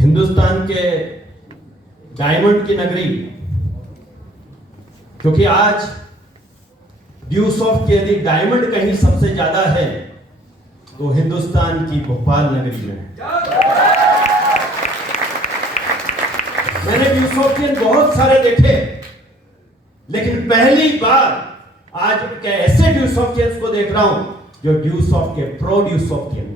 हिंदुस्तान के डायमंड की नगरी, क्योंकि आज ड्यू सॉफ्ट के यदि डायमंड कहीं सबसे ज्यादा है तो हिंदुस्तान की भोपाल नगरी में। मैंने ड्यू सॉफ्टियन बहुत सारे देखे, लेकिन पहली बार आज के ऐसे ड्यू सॉफ्टियंस को देख रहा हूं जो ड्यू सॉफ्ट के प्रो ड्यू सॉफ्टियन।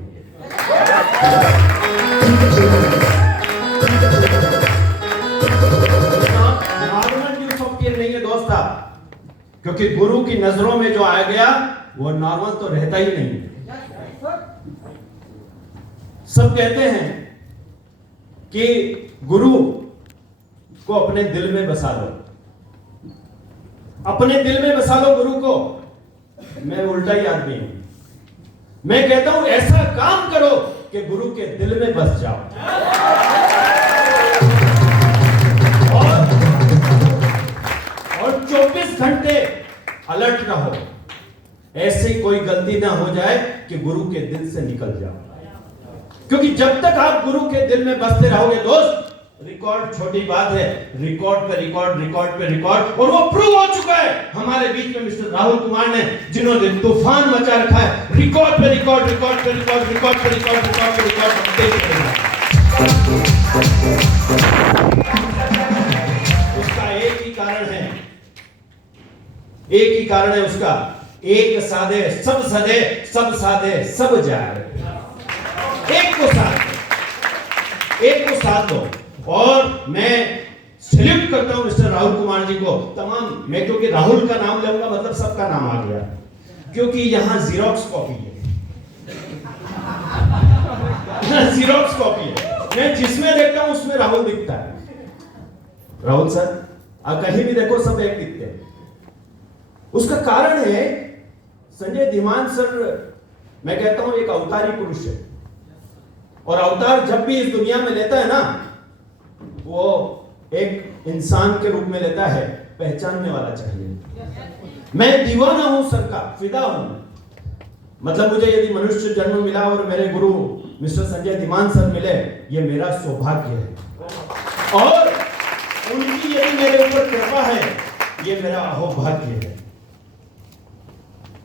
नॉर्मल ड्यू सॉफ्टियन नहीं है दोस्त आप, क्योंकि गुरु की नजरों में जो आ गया वो नॉर्मल तो रहता ही नहीं। सब कहते हैं कि गुरु को अपने दिल में बसा लो, अपने दिल में बसा लो गुरु को। मैं उल्टा ही आदमी हूं, मैं कहता हूं ऐसा काम करो कि गुरु के दिल में बस जाओ और 24 घंटे अलर्ट रहो, ऐसे कोई गलती ना हो जाए कि गुरु के दिल से निकल जाओ। क्योंकि जब तक आप गुरु के दिल में बसते रहोगे दोस्त, रिकॉर्ड छोटी बात है, रिकॉर्ड पे रिकॉर्ड, रिकॉर्ड पे रिकॉर्ड, और वो प्रूव हो चुका है हमारे बीच में मिस्टर राहुल कुमार ने, जिन्होंने तूफान मचा रखा है। रिकॉर्ड पे रिकॉर्ड, रिकॉर्ड पे रिकॉर्ड, रिकॉर्ड पे रिकॉर्ड, रिकॉर्ड पे रिकॉर्ड। उसका एक ही कारण है, एक ही कारण है उसका, एक साधे सब सधे, सब साधे सब जाए। एक को साथ दो। और मैं सैल्यूट करता हूं मिस्टर राहुल कुमार जी को, तमाम, मैं क्योंकि राहुल का नाम लूंगा मतलब सबका नाम आ गया, क्योंकि यहां जीरोक्स कॉपी है, जीरोक्स कॉपी है। मैं जिसमें देखता हूं उसमें राहुल दिखता है। राहुल सर आप कहीं भी देखो सब एक दिखते हैं। उसका कारण है संजय धीमान सर, मैं कहता हूं एक अवतारी पुरुष है, और अवतार जब भी इस दुनिया में लेता है ना, वो एक इंसान के रूप में लेता है, पहचानने वाला चाहिए। मैं दीवाना हूं सर का, फिदा हूं। मतलब मुझे यदि मनुष्य जन्म मिला और मेरे गुरु मिस्टर संजय धीमान सर मिले, ये मेरा सौभाग्य है, और उनकी यदि मेरे ऊपर कृपा है, ये मेरा अहोभाग्य है।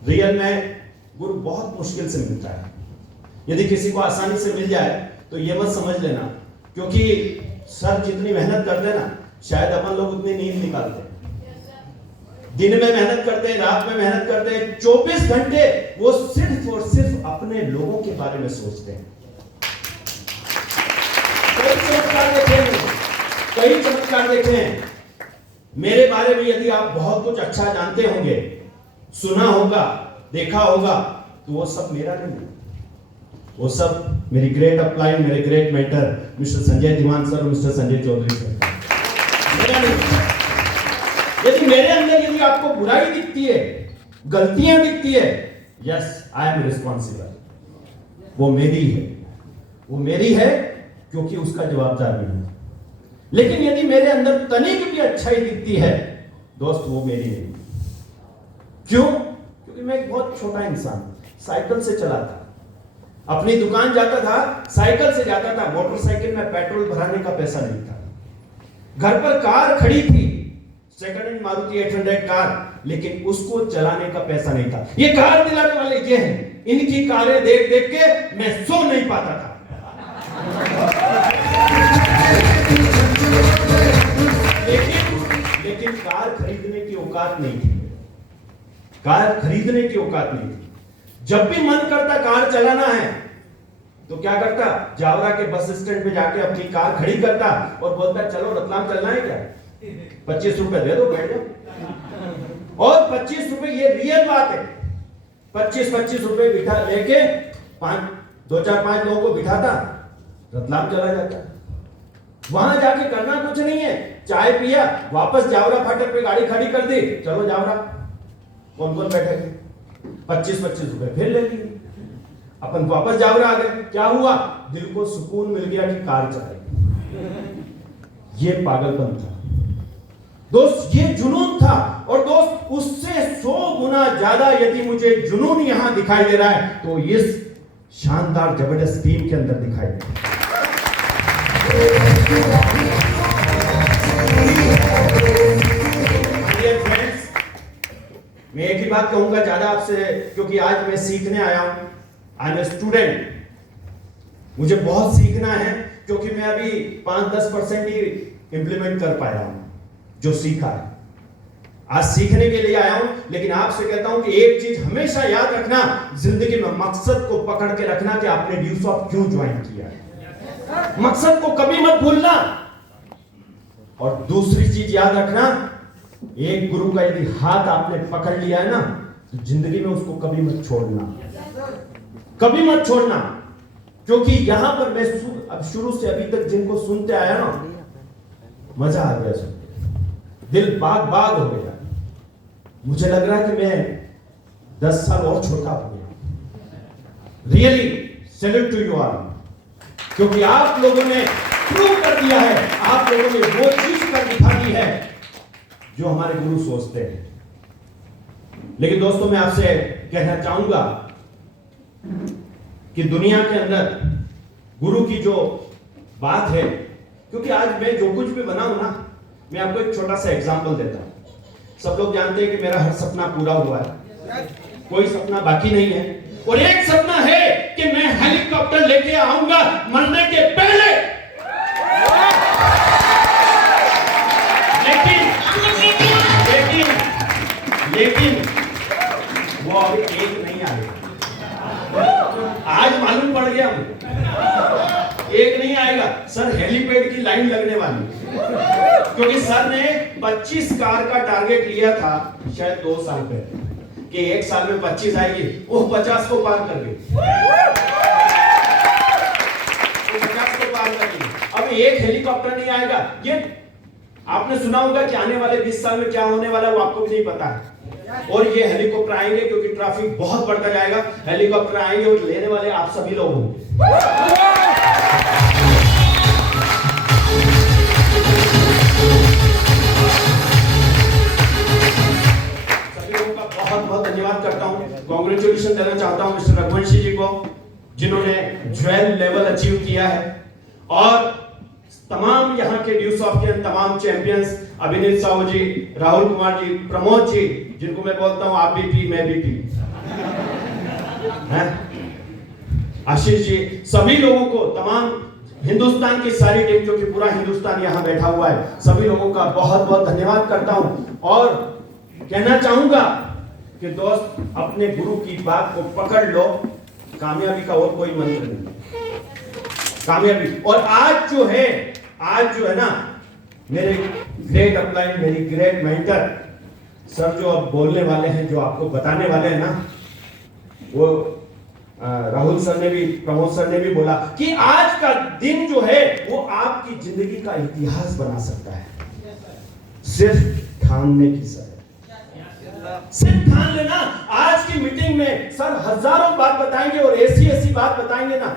रियल में गुरु बहुत मुश्किल से मिलता है। यदि किसी को आसानी से मिल जाए तो ये मत समझ लेना, क्योंकि सर जितनी मेहनत करते ना, शायद अपन लोग उतनी नींद निकालते। दिन में मेहनत करते, रात में मेहनत करते, 24 घंटे वो सिर्फ और सिर्फ अपने लोगों के बारे में सोचते हैं। कई चमत्कार देखे हैं मेरे बारे में। यदि आप बहुत कुछ अच्छा जानते होंगे, सुना होगा, देखा होगा, तो वो सब मेरा नहीं है, वो सब मेरी ग्रेट अपलाइन, मेरे great mentor mister Sanjay Dhiman sir और मिस्टर संजय चौधरी सर। मेरा नहीं। यदि मेरे अंदर यदि आपको बुराई दिखती है, गलतियां दिखती है, यस आई एम रिस्पॉन्सिबल, वो मेरी है, वो मेरी है, क्योंकि उसका जवाबदार भी हूं। लेकिन यदि मेरे अंदर तनिक भी अच्छाई दिखती है दोस्त, वो मेरी नहीं। क्यों? क्योंकि मैं एक बहुत छोटा इंसान, साइकिल से चलाता, अपनी दुकान जाता था, साइकिल से जाता था, मोटरसाइकिल में पेट्रोल भराने का पैसा नहीं था। घर पर कार खड़ी थी, सेकंड हैंड मारुति 800 कार, लेकिन उसको चलाने का पैसा नहीं था। ये कार दिलाने वाले ये हैं, इनकी कारें देख देख के मैं सो नहीं पाता था। लेकिन कार खरीदने की औकात नहीं थी, कार खरीदने की औकात नहीं थी। जब भी मन करता कार चलाना है तो क्या करता, जावरा के बस स्टैंड पे जाके अपनी कार खड़ी करता और बोलता चलो रतलाम चलना है क्या, 25 रुपए दे दो, बैठ जाओ। और 25 रुपए, ये रियल बात है, 25 रुपए बिठा लेके 2-4-5 लोगों को बिठाता, रतलाम चला जाता। वहां जाके करना कुछ नहीं है, चाय पिया, वापस जावरा फाटक पे गाड़ी खड़ी कर दी, चलो जावरा। कौन कौन बैठेंगे, 25 रुपए फिर ले लिए, अपन वापस जावरा आ गए। क्या हुआ, दिल को सुकून मिल गया कि कार चलाई। ये पागलपन था दोस्त, ये जुनून था। और दोस्त उससे 100 गुना ज्यादा यदि मुझे जुनून यहां दिखाई दे रहा है तो इस शानदार जबरदस्त टीम के अंदर दिखाई दे रहा है। Dear friends, मैं एक ही बात कहूंगा ज्यादा आपसे, क्योंकि आज मैं सीखने आया हूं। आई एम ए स्टूडेंट, मुझे बहुत सीखना है, क्योंकि मैं अभी 5-10% ही इंप्लीमेंट कर पाया हूं जो सीखा है। आज सीखने के लिए आया हूं, लेकिन आपसे कहता हूं कि एक चीज हमेशा याद रखना, जिंदगी में मकसद को पकड़ के रखना कि आपने ड्यूस ऑफ क्यों ज्वाइन किया है। मकसद को कभी मत भूलना। और दूसरी चीज याद रखना, एक गुरु का यदि हाथ आपने पकड़ लिया है ना, तो जिंदगी में उसको कभी मत छोड़ना, कभी मत छोड़ना। क्योंकि यहां पर मैं अब शुरू से अभी तक जिनको सुनते आया ना, मजा आ गया सुन, दिल बाग बाग हो गया। मुझे लग रहा है कि मैं 10 साल और छोटा हो गया। Really salute to you all, क्योंकि आप लोगों ने प्रूव कर दिया है, आप लोगों ने वो चीज कर दिखा दी है जो हमारे गुरु सोचते हैं। लेकिन दोस्तों, मैं आपसे कहना चाहूंगा कि दुनिया के अंदर गुरु की जो बात है, क्योंकि आज मैं जो कुछ भी बनाऊं ना, मैं आपको एक छोटा सा एग्जांपल देता हूं। सब लोग जानते हैं कि मेरा हर सपना पूरा हुआ है, कोई सपना बाकी नहीं है। और एक सपना है कि मैं हेलीकॉप्टर लेके आऊंगा मरने के पहले। लेकिन वो अभी एक नहीं आएगा। आज मालूम पड़ गया मुझे, एक नहीं आएगा सर। हेलीपैड की लाइन लगने वाली, क्योंकि सर ने 25 कार का टारगेट लिया था शायद 2 साल पहले, कि एक साल में 25 आएगी। वो 50 को पार कर गई, वो 50 को पार कर गई। अब एक हेलीकॉप्टर नहीं आएगा। ये आपने सुना होगा कि आने वाले 20 साल में क्या होने वाला है, वो आपको भी नहीं पता है। और ये हेलीकॉप्टर आएंगे क्योंकि ट्रैफिक बहुत बढ़ता जाएगा। हेलीकॉप्टर आएंगे और लेने वाले आप सभी लोग होंगे। सभी लोगों का बहुत बहुत धन्यवाद करता हूं। कांग्रेचुलेशन देना चाहता हूं मिस्टर रघुवंशी जी को, जिन्होंने 12 लेवल अचीव किया है। और तमाम यहाँ के ड्यूस ऑफ के तमाम चैंपियंस, अभिनीत साहू जी, राहुल कुमार जी, प्रमोद जी, जिनको मैं बोलता हूँ आप भी पी मैं भी पी, आशीष जी, सभी लोगों को, तमाम हिंदुस्तान की सारी टीम, जो कि पूरा हिंदुस्तान यहाँ बैठा हुआ है, सभी लोगों का बहुत बहुत धन्यवाद करता हूँ। और कहना चाहूंगा कि दोस्त, अपने गुरु की बात को पकड़ लो, कामयाबी का और कोई मंत्र नहीं, कामयाबी। और आज जो है ना, मेरे ग्रेट अपलाइन, मेरी ग्रेट मेंटर सर जो अब बोलने वाले हैं, जो आपको बताने वाले हैं ना, वो राहुल सर ने भी, प्रमोद सर ने भी बोला कि आज का दिन जो है वो आपकी जिंदगी का इतिहास बना सकता है। सिर्फ ठानने की सर, सिर्फ ठान लेना। आज की मीटिंग में सर हजारों बात बताएंगे और ऐसी बात बताएंगे ना,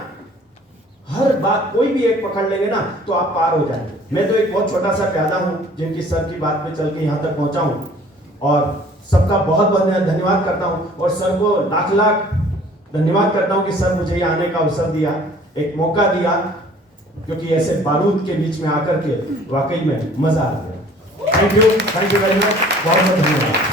हर बात कोई भी एक पकड़ लेंगे ना तो आप पार हो जाएंगे। मैं तो एक बहुत छोटा सा प्यादा हूं, जिनकी सर की बात पे चल के यहां तक पहुंचा हूं। और सबका बहुत बहुत धन्यवाद करता हूं, और सर को लाख लाख धन्यवाद करता हूं कि सर मुझे यहाँ आने का अवसर दिया, एक मौका दिया, क्योंकि ऐसे बारूद के बीच में आकर के वाकई में मजा आ गया। थैंक यू वेरी मच, बहुत बहुत धन्यवाद।